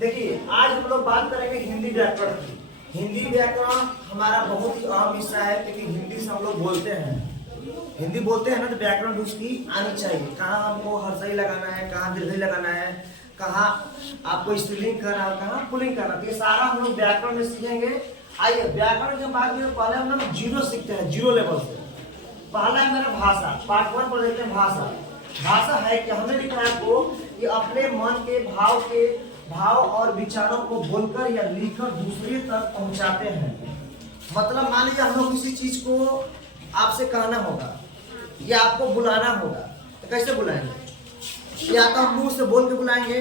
देखिए आज हम लोग बात करेंगे हिंदी व्याकरण की। हिंदी व्याकरण हमारा बहुत ही अहम हिस्सा है क्योंकि हिंदी से हम लोग बोलते हैं। हिंदी बोलते हैं ना, तो व्याकरण भी उसकी आनी चाहिए। कहाँ हमको हर्षई लगाना है, कहाँ दीर्घई लगाना है, कहाँ आपको स्त्रीलिंग करना है, कहाँ पुल्लिंग करना है, ये सारा हम लोग व्याकरण में सीखेंगे। आइए व्याकरण के बाद में पहले हम लोग जीरो सीखते हैं, जीरो लेवल से। पहला है मेरा भाषा, पार्ट 1 पर देखते हैं भाषा। भाषा है कि हमने लिखा है आपको कि अपने मन के भाव और विचारों को बोलकर या लिखकर दूसरे तक पहुंचाते हैं। मतलब मान लीजिए हम लोग किसी चीज को आपसे कहना होगा या आपको बुलाना होगा, तो कैसे बुलाएंगे? या तो हम मुंह से बोल के बुलाएंगे,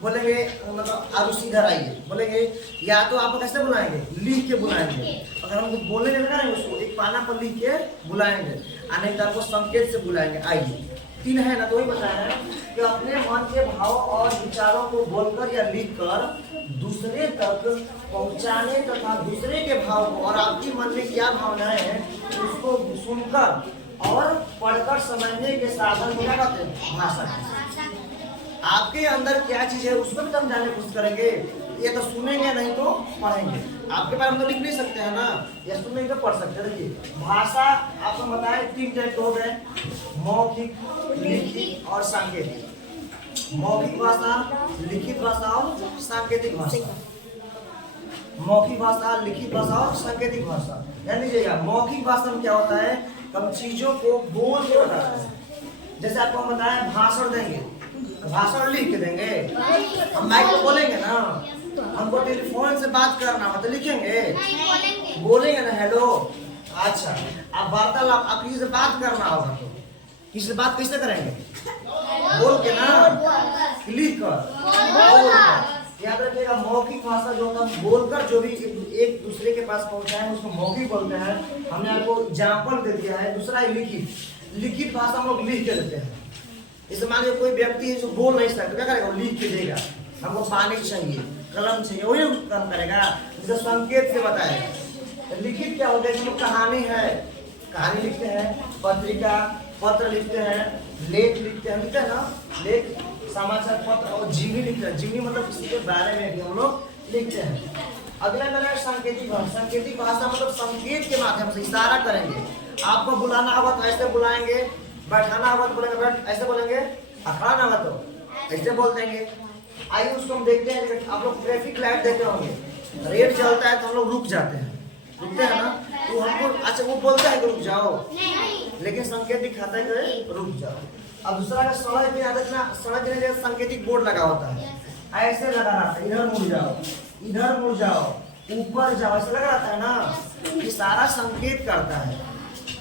बोलेंगे मतलब आप इधर आइए बोलेंगे, या तो आप कैसे बुलाएंगे? लिख के बुलाएंगे। अगर हम बोलने लगा उसको एक पाना पर लिख के बुलाएंगे, नहीं तो आपको संकेत से बुलाएंगे आइए। 3 है ना, तो वही बताया है कि अपने मन के भाव और विचारों को बोलकर या लिखकर दूसरे तक पहुंचाने तथा दूसरे के भाव को और आपकी मन में क्या भावनाएं हैं उसको सुनकर और पढ़कर समझने के साधन को क्या कहते हैं? भाषा। आपके अंदर क्या चीज है उसको भी हम जानने की कोशिश करेंगे। ये तो सुनेंगे नहीं तो पढ़ेंगे। आपके बारे में तो लिख नहीं सकते हैं ना, या सुनेंगे तो पढ़ सकते हैं। देखिए भाषा आपको बताएं 3 टाइप हो गए, मौखिक, लिखित और सांकेतिक। मौखिक भाषा, लिखित भाषा और सांकेतिक भाषा। मौखिक भाषा, लिखित भाषा और सांकेतिक भाषा। ध्यान दीजिएगा, मौखिक भाषा में क्या होता है, हम चीजों को बोल के बताते हैं। जैसे आपको हम बताया भाषण देंगे, भाषण लिख के देंगे। हम माइक पे बोलेंगे ना, हमको टेलीफोन से बात करना हो तो लिखेंगे, बोलेंगे ना हेलो। अच्छा, अब वार्तालाप आप किसी से बात करना होगा तो किसी से बात कैसे करेंगे? बोल के ना, लिख कर। याद रखिएगा मौखिक भाषा जो होता है बोलकर जो भी एक दूसरे के पास पहुंचाए उसको मौखिक बोलते हैं। हमने आपको एग्जाम्पल दे दिया है। दूसरा है लिखित। लिखित भाषा हम लोग लिख के देते हैं। जैसे मान लीजिए कोई व्यक्ति है जो बोल नहीं सकता, क्या करेगा? लिख के देगा। हमको पानी चाहिए, कलम चाहिए, वही काम करेगा, जिसे संकेत से बताएगा। लिखित क्या होता है? जैसे कहानी है, कहानी लिखते हैं, पत्रिका पत्र लिखते हैं, लेख लिखते हैं, लिखते हैं ना लेख, समाचार पत्र, और जीवनी लिखते हैं। जीवनी मतलब किसी के बारे में भी हम लोग लिखते हैं। अगला मेरा सांकेतिक भाषा। सांकेतिक भाषा मतलब संकेत के माध्यम से इशारा करेंगे। आपको बुलाना होगा तो ऐसे बुलाएंगे, बैठाना होगा तो बोलेंगे बैठ, ऐसे बोलेंगे, अखड़ाना होगा तो ऐसे बोल देंगे। आइए उसको हम देखते हैं। आप लोग ट्रैफिक लाइट देखे होंगे, रेड चलता है तो हम लोग रुक जाते हैं, रुकते हैं ना, तो हमको अच्छा वो बोलता है कि रुक जाओ, लेकिन संकेत दिखाता है कि रुक जाओ। अब दूसरा का सड़क में आदत ना, सड़क के संकेतिक बोर्ड लगा होता है, ऐसे लगा रहता है, इधर मुड़ जाओ, इधर मुड़ जाओ, ऊपर जाओ, ऐसे लगा रहता है ना। ये सारा संकेत करता है,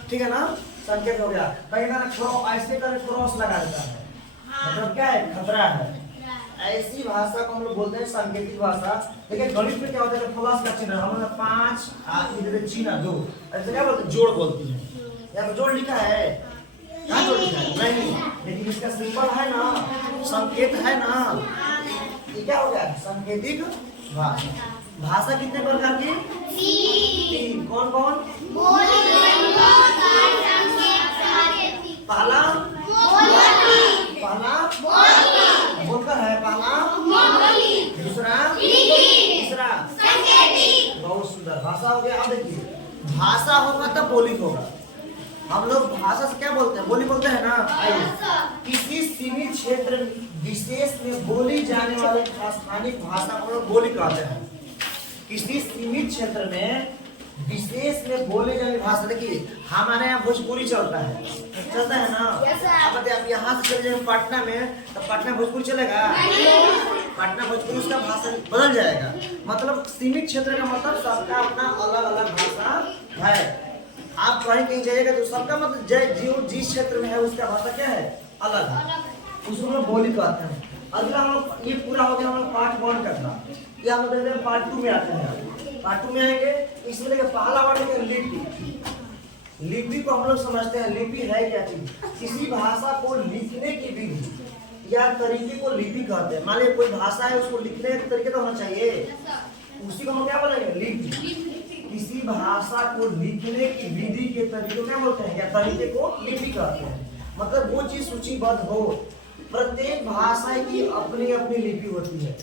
ठीक है ना। संकेत हो गया। कहीं ऐसे कर क्रॉस लगा देता है, मतलब क्या है? खतरा है। ऐसी भाषा को हम लोग बोलते हैं सांकेतिक भाषा। लेकिन गणित में क्या होता है? प्लस का चिन्ह, हम 5 इधर चिन्ह 2, ऐसे क्या बोलते हैं? जोड़ बोलती है। यहाँ पे जोड़ लिखा है, कहाँ जोड़ लिखा है? नहीं, लेकिन इसका सिंबल है ना, संकेत है ना, ये क्या हो गया? सांकेतिक भाषा। भाषा कितने प्रकार की? 3। कौन कौन? पहला बोलकर है, पहला, दूसरा, तीसरा बहुत सुंदर भाषा हो गया। अब देखिए भाषा होगा तब बोली होगा। हम लोग भाषा से क्या बोलते हैं? बोली बोलते हैं ना। किसी सीमित क्षेत्र विशेष में बोली जाने वाले स्थानिक भाषा को लोग बोली कहते हैं। किसी सीमित क्षेत्र में विशेष में बोले जाने भाषा। देखिए हमारे यहाँ भोजपुरी चलता है ना। आप यहाँ से चले जाए पटना में, तो पटना भोजपुरी चलेगा? पटना भोजपुरी उसका भाषा बदल जाएगा। मतलब सीमित क्षेत्र का मतलब सबका अपना अलग अलग भाषा है। आप कहीं जाइएगा तो सबका मतलब जिस क्षेत्र में है उसका भाषा क्या है? अलग है, उसको हम लोग बोली कहते हैं। अगला हम लोग ये पूरा हो गया हम लोग पार्ट 1 का। ये हम लोग पार्ट 2 में आते हैं। पार्ट 2 में आएंगे, इसमें देखिए पहला वर्ड है लिपि। लिपि को हम लोग समझते हैं। लिपि है क्या चीज? किसी भाषा को लिखने की विधि या तरीके को लिपि कहते हैं। मान लीजिए कोई भाषा है, उसको लिखने का तरीके तो होना चाहिए, उसी को हम क्या बोलेंगे? लिपि। किसी भाषा को लिखने की विधि के तरीके को क्या बोलते हैं? या तरीके को लिपि कहते हैं। मतलब वो चीज सूचीबद्ध हो। प्रत्येक भाषा की अपनी अपनी लिपि होती है।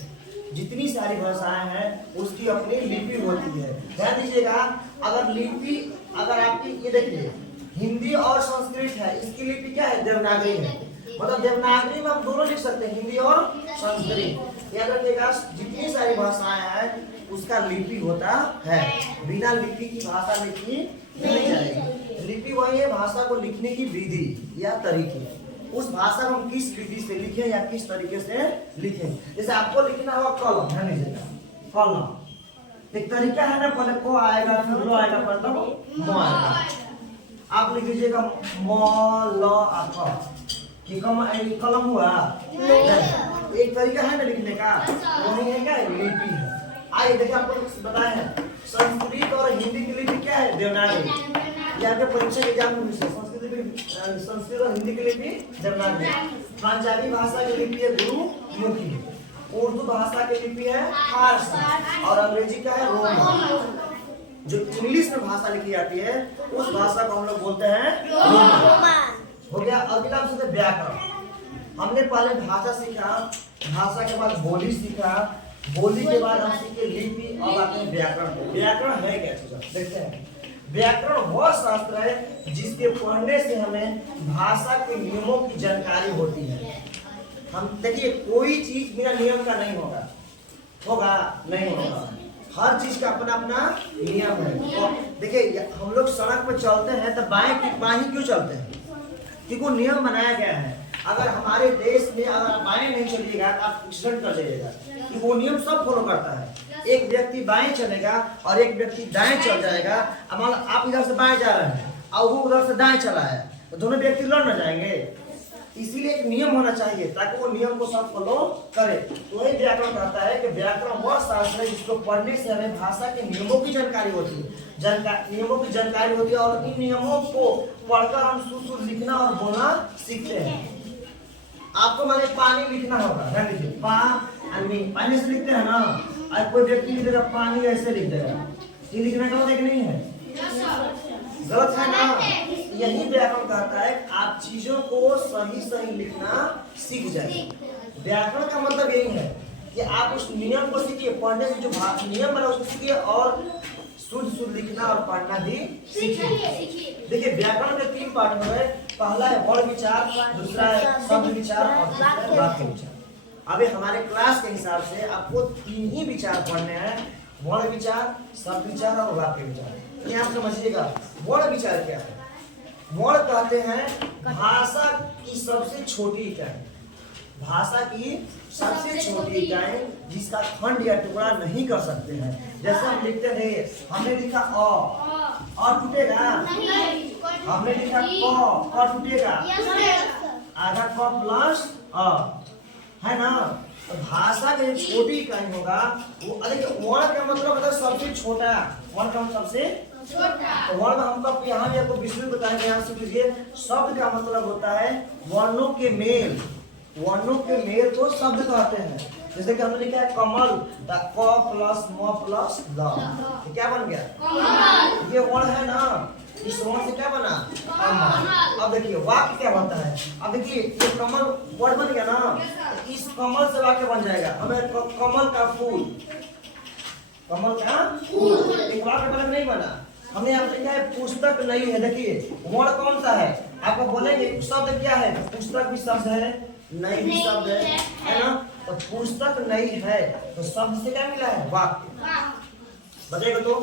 जितनी सारी भाषाएं हैं उसकी अपनी लिपि होती है। ध्यान दीजिएगा, अगर लिपि अगर आपकी ये देखिए हिंदी और संस्कृत है, इसकी लिपि क्या है? देवनागरी है। मतलब देवनागरी में हम दोनों लिख सकते हैं, हिंदी और संस्कृत। याद रखिएगा, जितनी सारी भाषाएं हैं उसका लिपि होता है। बिना लिपि की भाषा लिखी नहीं जाएगी। लिपि वही है भाषा को लिखने की विधि या तरीके, उस भाषा को हम किस विधि से लिखें या किस तरीके से लिखें। जैसे आपको लिखना होगा कलम, ध्यान दीजिएगा, कलम एक तरीका है ना, पहले को आएगा फिर लो आएगा, मतलब म आएगा। आप लिख दीजिएगा म ल आ क, कि कलम हुआ। एक तरीका है ना लिखने का, वही है क्या? लिपि है। आइए देखिए, आपको बताया है संस्कृत और हिंदी की लिपि क्या है? देवनागरी। यहाँ पे परीक्षा के एग्जाम में संस्कृत और हिंदी की लिपि देवनागरी। पंजाबी भाषा की लिपि है गुरुमुखी, उर्दू भाषा की लिपि है फारसी, और अंग्रेजी का है रोमन। जो इंग्लिश में भाषा लिखी जाती है उस भाषा को हम लोग बोलते हैं रोमन। हो गया। अगला आपसे व्याकरण। हमने पहले भाषा सीखा, भाषा के बाद बोली सीखा, बोली के बाद हम सीखे लिपि, अब आते हैं व्याकरण। व्याकरण है क्या चीज? देखते हैं। व्याकरण वह शास्त्र है जिसके पढ़ने से हमें भाषा के नियमों की जानकारी होती है। हम देखिए, कोई चीज बिना नियम का नहीं होगा, होगा नहीं होगा। हर चीज का अपना अपना नियम है। तो देखिए, हम लोग सड़क पर चलते हैं तो बाएं क्यों चलते हैं? क्योंकि वो नियम बनाया गया है। अगर हमारे देश में अगर बाएं नहीं चलिएगा तो आप एक्सीडेंट कर जाइएगा, कि वो नियम सब फॉलो करता है। एक व्यक्ति बाएं चलेगा और एक व्यक्ति दाएं चल जाएगा। अब आप इधर से बाएं जा रहे हैं और वो उधर से दाएं चला है, तो दोनों व्यक्ति लड़ न जाएंगे। इसीलिए एक नियम होना चाहिए ताकि वो नियम को सब फॉलो करे। तो वही व्याकरण कहता है कि व्याकरण वह शास्त्र है जिसको पढ़ने से हमें भाषा के नियमों की जानकारी होती है, नियमों की जानकारी होती है, और इन नियमों को पढ़कर हम शुद्ध लिखना और बोलना सीखते हैं। आपको माने पानी लिखना होगा, ध्यान दीजिए, पानी से लिखते हैं ना। आज कोई व्यक्ति लिखेगा पानी, ऐसे लिख देगा, ये लिखने का मतलब नहीं है, गलत है ना। यही व्याकरण कहता है आप चीजों को सही सही लिखना सीख जाए। व्याकरण का मतलब यही है कि आप उस नियम को सीखिए, पढ़ने से जो नियम बना उसको सीखिए, और शुद्ध लिखना और पढ़ना भी सीखिए। देखिए, व्याकरण के 3 पार्ट हो गए। पहला है वर्ण विचार, दूसरा है शब्द विचार, और तीसरा है वाक्य विचार। अभी हमारे क्लास के हिसाब से आपको 3 ही विचार पढ़ने हैं, वर्ण विचार, शब्द विचार और वाक्य विचार। ये आप समझिएगा। वर्ण विचार क्या है? वर्ण कहते हैं भाषा की सबसे छोटी इकाई, भाषा की सबसे छोटी इकाई जिसका खंड या टुकड़ा नहीं कर सकते हैं। जैसे हम लिखते थे, हमने लिखा अ टूटेगा, हमने लिखा क टूटेगा, आधा क प्लस अ, है ना। तो भाषा का जो छोटी इकाई होगा वो वर्ण का मतलब होता है सबसे छोटा, वर्ण का सबसे छोटा। तो वर्ण हमको यहाँ भी आपको विस्तृत बताएंगे, यहाँ से लीजिए। शब्द का मतलब होता है वर्णों के मेल, वर्णों के मेल को शब्द कहते हैं। जैसे कि हमने लिखा है कमल, क प्लस म प्लस द, क्या बन गया? कमल। ये वर्ण है ना, इस वर्ण से क्या बना? कमल। अब देखिए वाक्य क्या बनता है। अब देखिए, ये कमल वर्ड बन गया ना, इस कमल से वाक्य बन जाएगा। हमें कमल का फूल, कमल का फूल, एक वाक्य बन नहीं बना। हमने यहाँ लिखा है पुस्तक नहीं है। देखिए वर्ण कौन सा है? आपको बोलेंगे शब्द क्या है? पुस्तक भी शब्द है, नहीं भी शब्द है ना। तो पुस्तक नहीं है तो शब्द से क्या मिला है? वाक्य। बताइएगा तो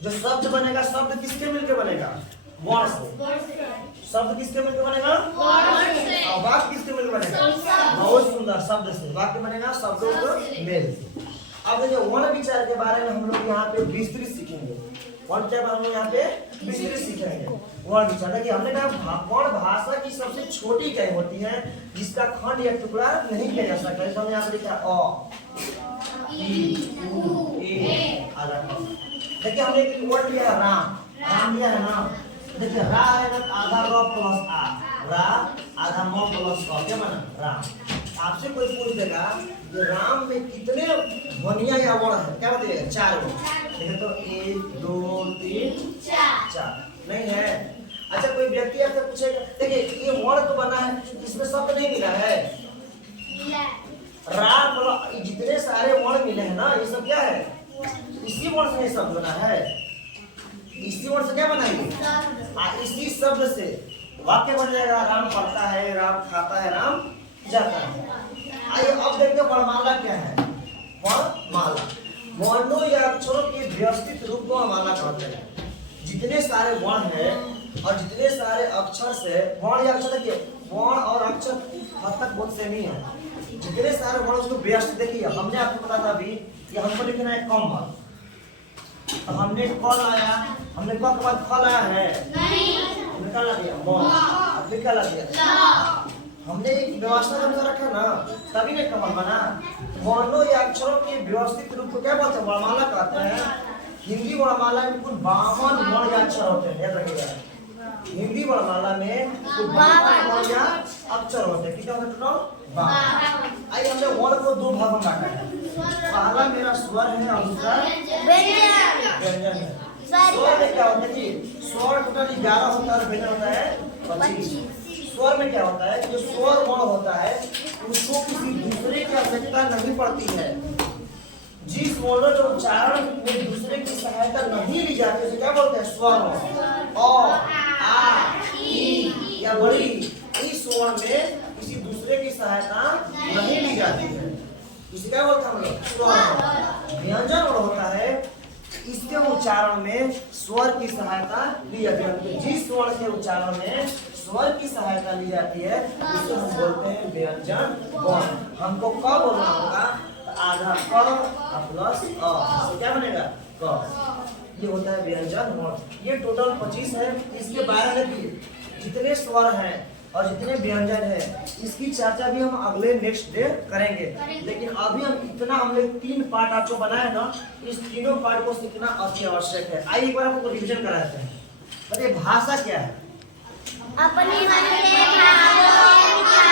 जो शब्द बनेगा, शब्द किसके मिलकर बनेगा? वर्ण से। शब्द किसके मिलकर बनेगा? वर्ण से। और वाक्य किसके मिलकर बनेगा? बहुत सुंदर, शब्द से वाक्य बनेगा, शब्दों के मेल से। अब देखिए वर्ण विचार के बारे में हम लोग यहाँ पे विस्तृत सीखेंगे। वर्ण क्या हम लोग यहाँ पे विस्तृत सीखेंगे। वर्ण विचार देखिए, हमने कहा वर्ण भाषा की सबसे छोटी इकाई होती है जिसका खंड या टुकड़ा नहीं किया जा सकता। जैसे हमने यहाँ पे लिखा अ, ई, उ, ए, आधा। देखिए हमने एक वर्ड लिया है राम, राम लिया है ना। देखिए रा है ना, आधा र प्लस आ, रा आधा म प्लस क, क्या बना? राम। आपसे कोई पूछ देगा कि राम में कितने ध्वनियां या वर्ण है, क्या बताइएगा? 4 वर्ण। देखिए तो 1 2 3 4 नहीं है। अच्छा कोई व्यक्ति आपसे पूछेगा, देखिए ये वर्ण तो बना है, इसमें शब्द नहीं मिला है, राम मतलब जितने सारे वर्ण मिले हैं ना, ये सब क्या है, इसी वर्ण से शब्द बना है। इसी वर्ण से क्या बनाएंगे, इसी शब्द से वाक्य बन जाएगा। राम पढ़ता है, राम खाता है, राम जाता है। आइए अब देखते हैं वर्णमाला क्या है। वर्णमाला वर्णों या अक्षरों के व्यवस्थित रूप को वर्णमाला कहते हैं। जितने सारे वर्ण हैं और जितने सारे अक्षर से, वर्ण या अक्षर देखिए, वर्ण और अक्षर हद तक बहुत सेम ही है। जितने सारे वर्ण उसको व्यवस्थित, देखिए हमने आपको बताया था अभी कि हमको लिखना है कम, तो हमने क लाया, हमने क के बाद ख लाया है, निकाल दिया म, निकाल दिया, हमने एक व्यवस्था में रखा ना, तभी ने कमल बना। वर्णों या अक्षरों के व्यवस्थित रूप को क्या बोलते हैं, वर्णमाला कहते हैं। हिंदी वर्णमाला में कुल 52 वर्ण या अक्षर होते हैं, याद रखिएगा। हिंदी वर्णमाला में कुल 52 वर्ण या अक्षर होते हैं। कितने होते हैं टोटल, 52। आइए हमने वर्ण को दो भागों में बांटा है। पहला मेरा स्वर है और दूसरा व्यंजन है। स्वर में क्या होता है कि स्वर टोटल 11 होता है और व्यंजन होता है 25। स्वर में क्या होता है, जो स्वर वर्ण होता है उसको किसी दूसरे की आवश्यकता नहीं पड़ती है। जिस वर्ण के उच्चारण में दूसरे की सहायता नहीं ली जाती उसे क्या बोलते हैं, स्वर वर्ण। अ, आ, ई या बड़ी, इस वर्ण में किसी दूसरे की सहायता नहीं ली जाती है, इसे क्या बोलते हैं हम लोग, स्वर वर्ण। व्यंजन वर्ण होता है इसके उच्चारण में स्वर की सहायता ली जाती है। जिस वर्ण के उच्चारण में स्वर की सहायता ली जाती है उसे हम बोलते हैं व्यंजन वर्ण। हमको क बोलना होगा तो आधा क प्लस अ, क्या बनेगा, क। ये होता है व्यंजन वर्ण। ये टोटल 25 है। इसके बारे में भी जितने स्वर हैं और जितने व्यंजन है इसकी चर्चा भी हम अगले नेक्स्ट डे करेंगे। लेकिन अभी हम इतना, हमने 3 पार्ट आपको बनाया ना, इस तीनों पार्ट को सीखना अति आवश्यक है। आइए एक बार आपको रिवीजन कराते हैं। बताइए भाषा क्या है, अपनी मन के भावों को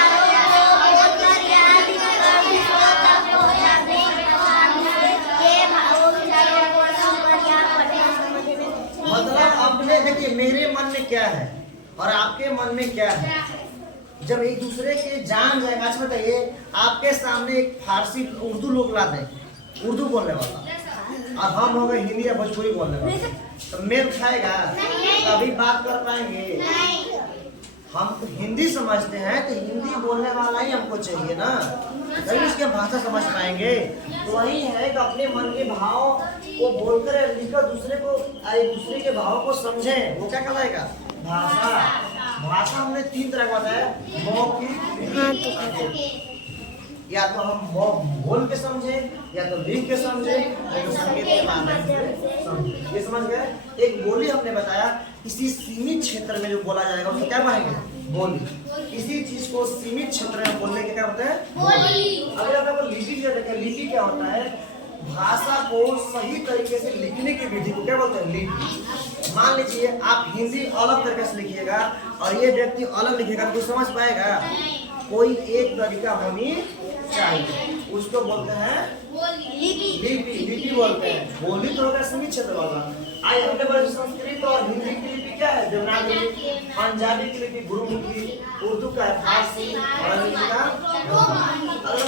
बोलकर या लिखकर विश्वोत्तम को या के भावों विचारों को समझ या पढ़ने समझने। मतलब अपने, देखिए मेरे मन में क्या है और आपके मन में क्या है, जब एक दूसरे के जान जाएगा। अच्छा बताइए, आपके सामने एक फारसी उर्दू लोग ला दें, उर्दू बोलने वाला, और हम हो गए हिंदी या भोजपुरी बोलने वाले, तो मेल खाएगा, तभी बात कर पाएंगे। हम तो हिंदी समझते हैं तो हिंदी बोलने वाला ही हमको चाहिए ना, तभी उसकी भाषा समझ पाएंगे। तो वही है कि अपने मन के भाव को बोलकर लिखकर दूसरे को, एक दूसरे के भाव को समझें, वो क्या कहलाएगा, भाषा। भाषा हमने 3 तरह का बताया, मौखिक, या तो हम बोल के समझे, या तो लिख के समझे, या तो संगीत के माध्यम से समझे। ये समझ गए। एक बोली हमने बताया, किसी सीमित क्षेत्र में जो बोला जाएगा उसको क्या कहेंगे, बोली। किसी चीज को सीमित क्षेत्र में बोलने के क्या होता है, बोली। अगर आपको लिपि देखें, लिपि क्या होता है, भाषा को सही तरीके से लिखने की विधि को क्या बोलते हैं, लिपि। मान लीजिए आप हिंदी अलग तरीके से लिखिएगा और ये व्यक्ति अलग लिखेगा, तो समझ पाएगा। कोई एक तरीका होनी चाहिए, उसको बोलते हैं लिपि। लिपि बोलते हैं। बोली तो होगा सीमित क्षेत्र वाला। आइए अपने बारे संस्कृत और हिंदी की लिपि क्या है, देवनागरी। पंजाबी की लिपि गुरुमुखी, उर्दू का फारसी, और अंग्रेजी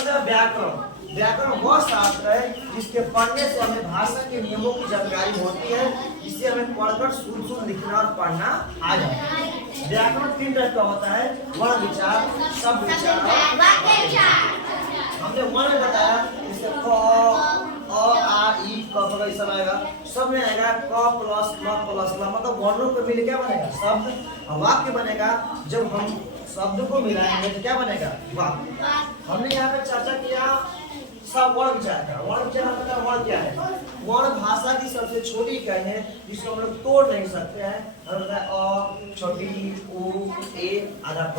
का व्याकरण। व्याकरण वह शास्त्र है जिसके पढ़ने से हमें भाषा के नियमों की जानकारी होती है, जिससे हमें पढ़कर शुद्ध लिखना और पढ़ना आ जाता है। व्याकरण 3 तरह का होता है, वर्ण विचार, शब्द विचार और वाक्य विचार। हमने वर्ण में बताया, जैसे क, अ, आ, ई, क वगैरह सब आएगा। सब में आएगा क प्लस ल प्लस ल, मतलब वर्णों को मिल क्या बनेगा, शब्द। और वाक्य बनेगा जब हम शब्द को मिलाएंगे तो क्या बनेगा, वाक्य। हमने यहाँ पे चर्चा किया सब वर्ण विचार का। वर्ण विचार का वर्ण क्या है, वर्ण भाषा की सबसे छोटी इकाई है जिसको हम लोग तोड़ नहीं सकते हैं। हम बताया अ, छोटी उ, ए, आधा क।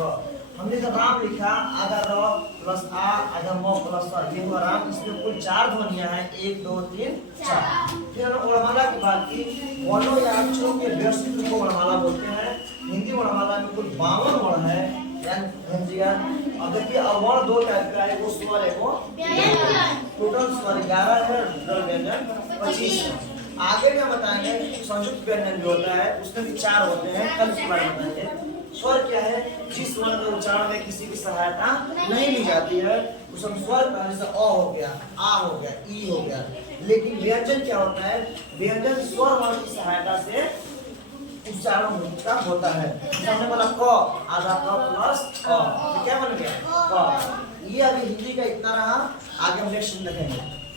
हमने जब राम लिखा, आधा र प्लस आ, आधा म प्लस आ, ये हुआ राम। इसमें कुल 4 ध्वनियां हैं, 1 2 3 4। फिर हमने वर्णमाला की बात की। वर्णों या अक्षरों के व्यवस्थित रूप को वर्णमाला बोलते हैं। हिंदी वर्णमाला में कुल 52 वर्ण है। अब देखिए, अब वर्ण 2 टाइप का है, वो स्वर है, वो टोटल स्वर 11 है, टोटल व्यंजन 25 है। आगे में बताएंगे संयुक्त व्यंजन जो होता है उसमें भी 4 होते हैं, कल इसके बारे में बताएंगे। स्वर क्या है? जिस वर्ण के उच्चारण में किसी की सहायता नहीं ली जाती है उस हम स्वर का, जैसे अ हो गया, आ हो गया, ई हो गया। लेकिन व्यंजन क्या होता है? व्यंजन स्वर वर्ण की सहायता से उच्चारण का होता है। हमने बोला क, आधा क प्लस अ, तो क्या बन गया? क। ये अभी हिंदी का इतना रहा, आगे हम नेक्स्ट देखेंगे।